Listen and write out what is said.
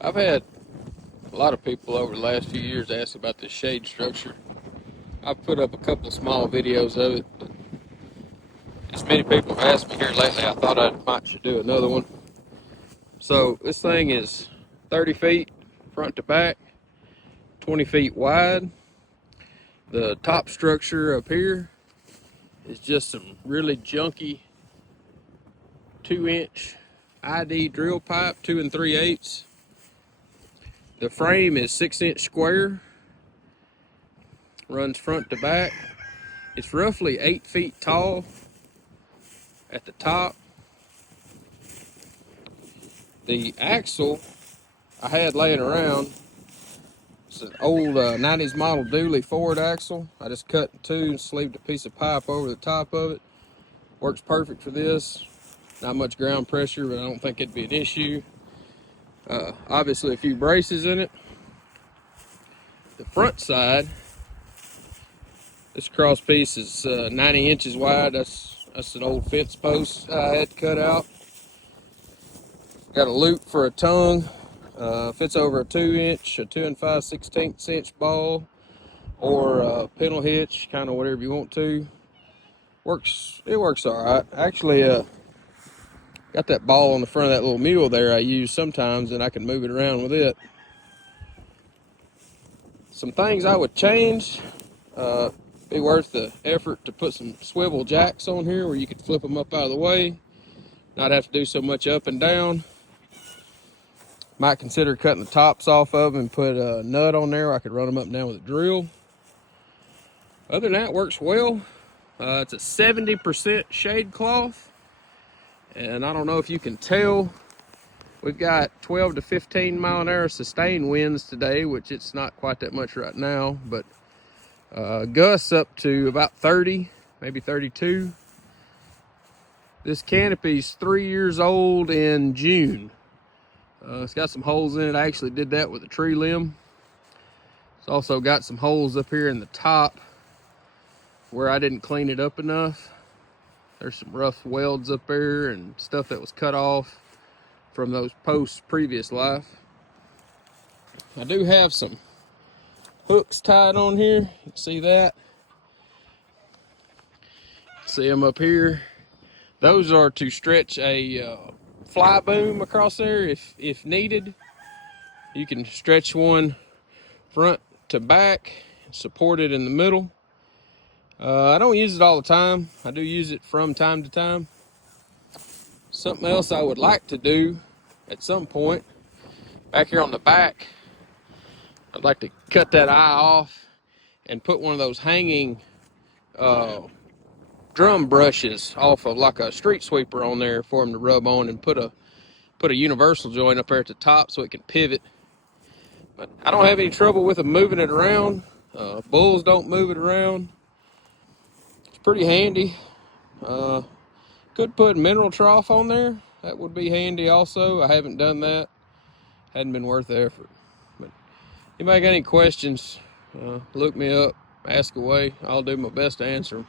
I've had a lot of people over the last few years ask about this shade structure. I've put up a couple small videos of it, but as many people have asked me here lately, I thought I might should do another one. So this thing is 30 feet front to back, 20 feet wide. The top structure up here is just some really junky 2-inch ID drill pipe, 2 3/8. The frame is 6-inch square, runs front to back. It's roughly 8 feet tall at the top. The axle I had laying around, it's an old 90s model dually Ford axle. I just cut in two and sleeved a piece of pipe over the top of it. Works perfect for this. Not much ground pressure, but I don't think it'd be an issue. Obviously a few braces in it. The front side, this cross piece is 90 inches wide. That's an old fence post I had to cut out. Got a loop for a tongue. Fits over a 2-inch, a 2 5/16 inch ball, or a pedal hitch, kind of whatever you want to. It works all right. Actually, got that ball on the front of that little mule there I use sometimes, and I can move it around with it. Some things I would change. Be worth the effort to put some swivel jacks on here where you could flip them up out of the way, not have to do so much up and down. Might consider cutting the tops off of them and put a nut on there where I could run them up and down with a drill. Other than that, it works well. It's a 70% shade cloth, and I don't know if you can tell, we've got 12 to 15 mile an hour sustained winds today, which it's not quite that much right now, but gusts up to about 30, maybe 32. This canopy's 3 years old in June. It's got some holes in it. I actually did that with a tree limb. It's also got some holes up here in the top where I didn't clean it up enough. There's some rough welds up there and stuff that was cut off from those posts previous life. I do have some hooks tied on here. You can see that. See them up here. Those are to stretch a fly boom across there if needed. You can stretch one front to back, support it in the middle. I don't use it all the time. I do use it from time to time. Something else I would like to do at some point, back here on the back, I'd like to cut that eye off and put one of those hanging drum brushes off of like a street sweeper on there for them to rub on, and put a universal joint up there at the top so it can pivot. But I don't have any trouble with them moving it around. Bulls don't move it around. It's pretty handy. Could put mineral trough on there. That would be handy also. I haven't done that. Hadn't been worth the effort. But anybody got any questions, look me up, ask away. I'll do my best to answer them.